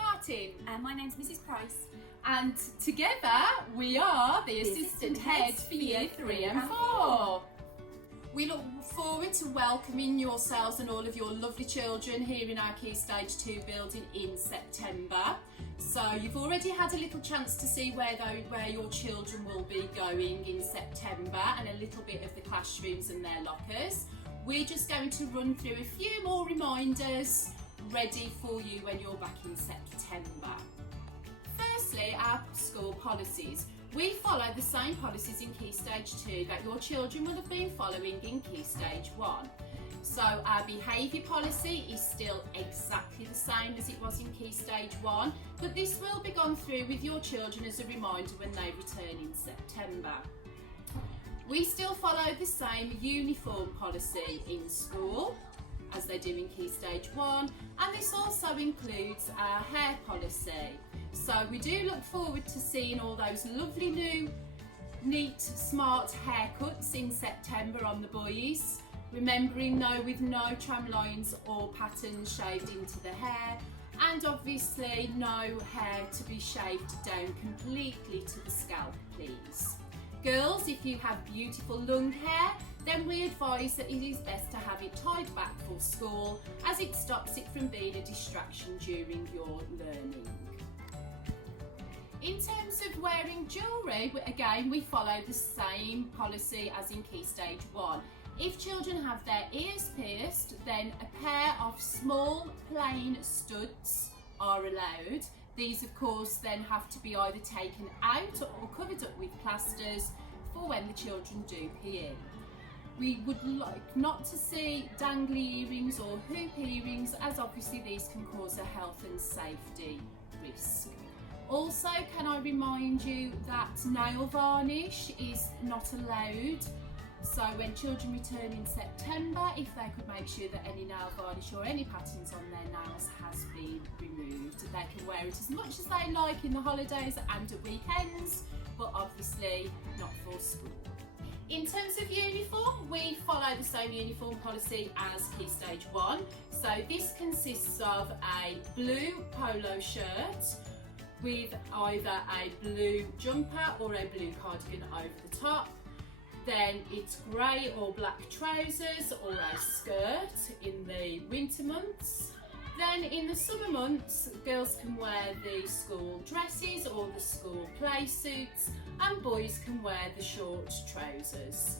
Martin. And my name's Mrs. Price. And together we are the assistant heads for year 3 and 4. We look forward to welcoming yourselves and all of your lovely children here in our Key Stage 2 building in September. So you've already had a little chance to see where your children will be going in September and a little bit of the classrooms and their lockers. We're just going to run through a few more reminders ready for you when you're back in September. Firstly, our school policies. We follow the same policies in Key Stage 2 that your children will have been following in Key Stage 1. So our behaviour policy is still exactly the same as it was in Key Stage 1, but this will be gone through with your children as a reminder when they return in September. We still follow the same uniform policy in school as they do in Key Stage 1, and this also includes our hair policy. So we do look forward to seeing all those lovely new, neat, smart haircuts in September on the boys. Remembering though, with no tram lines or patterns shaved into the hair, and obviously no hair to be shaved down completely to the scalp, please. Girls, if you have beautiful long hair, then we advise that it is best to have it tied back for school, as it stops it from being a distraction during your learning. In terms of wearing jewellery, again we follow the same policy as in Key Stage 1. If children have their ears pierced, then a pair of small plain studs are allowed. These of course then have to be either taken out or covered up with plasters for when the children do pee in. We would like not to see dangly earrings or hoop earrings, as obviously these can cause a health and safety risk. Also, can I remind you that nail varnish is not allowed. So when children return in September, if they could make sure that any nail varnish or any patterns on their nails has been removed. They can wear it as much as they like in the holidays and at weekends, but obviously not for school. In terms of uniform, we follow the same uniform policy as Key Stage 1. So this consists of a blue polo shirt with either a blue jumper or a blue cardigan over the top. Then it's grey or black trousers or a skirt in the winter months. Then in the summer months, girls can wear the school dresses or the school play suits, and boys can wear the short trousers.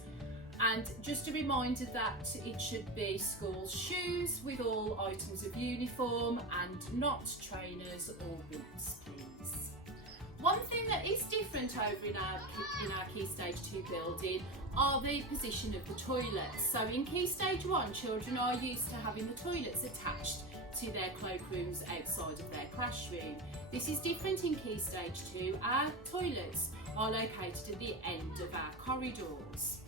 And just a reminder that it should be school shoes with all items of uniform and not trainers or boots, please. One thing that is different over in our Key Stage 2 building are the position of the toilets. So in Key Stage 1, children are used to having the toilets attached to their cloakrooms outside of their classroom. This is different in Key Stage 2. Our toilets are located at the end of our corridors.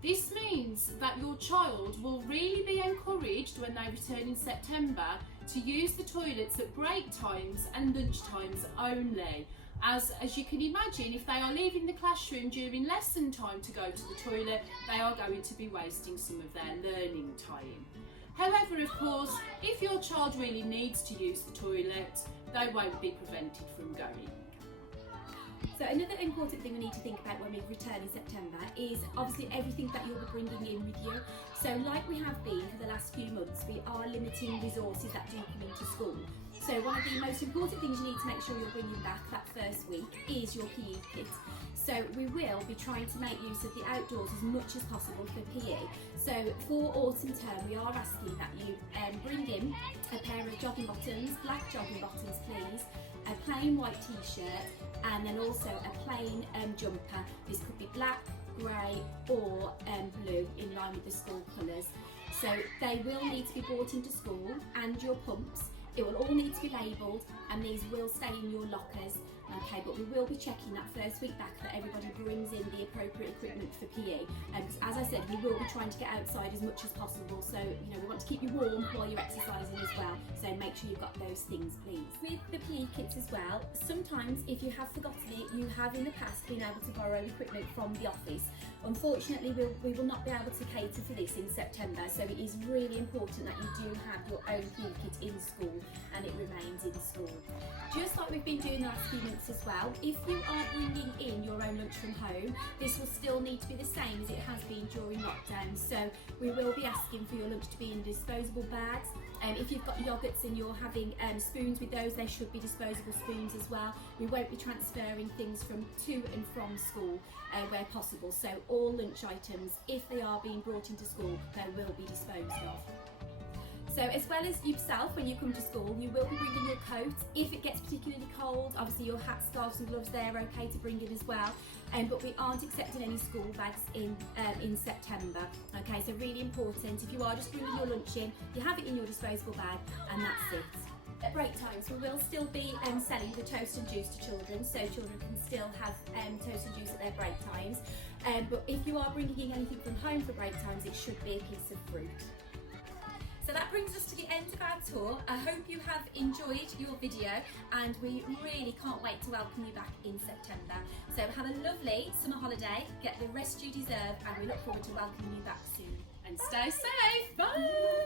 This means that your child will really be encouraged when they return in September to use the toilets at break times and lunch times only. As you can imagine, if they are leaving the classroom during lesson time to go to the toilet, they are going to be wasting some of their learning time. However, of course, if your child really needs to use the toilet, they won't be prevented from going. So another important thing we need to think about when we return in September is obviously everything that you'll be bringing in with you. So like we have been for the last few months, we are limiting resources that do come into school. So one of the most important things you need to make sure you're bringing back that first week is your PE kit. So we will be trying to make use of the outdoors as much as possible for PE. So for autumn term, we are asking that you bring in a pair of jogging bottoms, black jogging bottoms please, a plain white t-shirt, and then also a plain jumper. This could be black, grey or blue in line with the school colours. So they will need to be brought into school, and your pumps. It will all need to be labelled, and these will stay in your lockers. Okay, but we will be checking that first week back that everybody brings in the appropriate equipment for PE. Because as I said, we will be trying to get outside as much as possible. So, you know, we want to keep you warm while you're exercising as well. So make make sure you've got those things, please. With the PE kits as well, sometimes if you have forgotten it, you have in the past been able to borrow equipment from the office. Unfortunately, we will not be able to cater for this in September, so it is really important that you do have your own PE kit in school and it remains in school. Just like we've been doing the last few months as well, if you are bringing in your own lunch from home, this will still need to be the same as it has been during lockdown. So we will be asking for your lunch to be in disposable bags. If you've got yogurts and you're having spoons with those, they should be disposable spoons as well. We won't be transferring things from to and from school where possible. So all lunch items, if they are being brought into school, they will be disposed of. So as well as yourself, when you come to school, you will be bringing your coat. If it gets particularly cold, obviously your hat, scarves and gloves, they're okay to bring in as well. But we aren't accepting any school bags in September. Okay, so really important, if you are just bringing your lunch in, you have it in your disposable bag and that's it. At break times, we will still be selling the toast and juice to children, so children can still have toast and juice at their break times. But if you are bringing in anything from home for break times, it should be a piece of fruit. So that brings us to the end of our tour. I hope you have enjoyed your video and we really can't wait to welcome you back in September. So have a lovely summer holiday, get the rest you deserve, and we look forward to welcoming you back soon. And stay safe. Bye.